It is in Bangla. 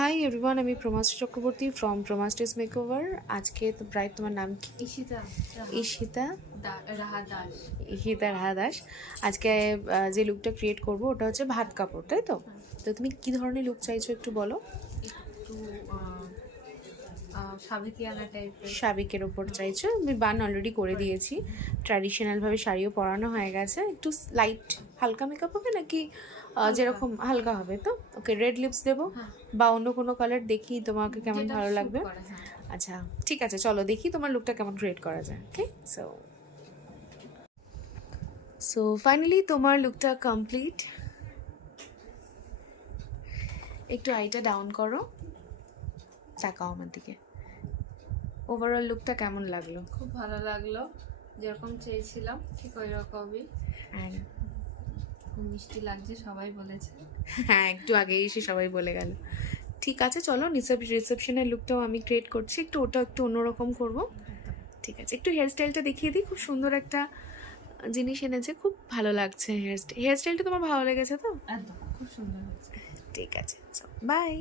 হাই এভরিওয়ান, আমি প্রমাশ্রী চক্রবর্তী ফ্রম প্রমাশ্রীস মেকওভার। আজকে তো প্রায় তোমার নাম কি? ঈশিতা রাহা দাস। আজকে যে লুকটা ক্রিয়েট করব ওটা হচ্ছে ভাত কাপড়, তাই তো? তো তুমি কি ধরনের লুক চাইছো একটু বলো। একটু সাবিকের ওপর চাইছো? আমি বান অলরেডি করে দিয়েছি, ট্র্যাডিশনালভাবে শাড়িও পরানো হয়ে গেছে। একটু লাইট হালকা মেকআপ হবে নাকি যেরকম হালকা হবে? তো ওকে, রেড লিপস দেবো বা অন্য কোনো কালার দেখি তোমাকে কেমন ভালো লাগবে। আচ্ছা ঠিক আছে, চলো দেখি তোমার লুকটা কেমন ক্রিয়েট করা যায়। ওকে, সো ফাইনালি তোমার লুকটা কমপ্লিট। একটু আইটা ডাউন করো, তাকাও আমার দিকে। ওভারঅল লুকটা কেমন লাগলো? খুব ভালো লাগলো, যেরকম চেয়েছিলাম ঠিক ওই রকমই। হ্যাঁ, খুব মিষ্টি লাগছে, সবাই বলেছে। হ্যাঁ, একটু আগেই এসে সবাই বলে গেল। ঠিক আছে, চলো রিসেপশনের লুকটাও আমি ক্রিয়েট করছি। ওটা একটু অন্যরকম করব। ঠিক আছে, একটু হেয়ার স্টাইলটা দেখিয়ে দিই। খুব সুন্দর একটা জিনিস এনেছে, খুব ভালো লাগছে হেয়ার স্টাইলটা। তোমার ভালো লেগেছে তো? একদম খুব সুন্দর হচ্ছে। ঠিক আছে, বাই।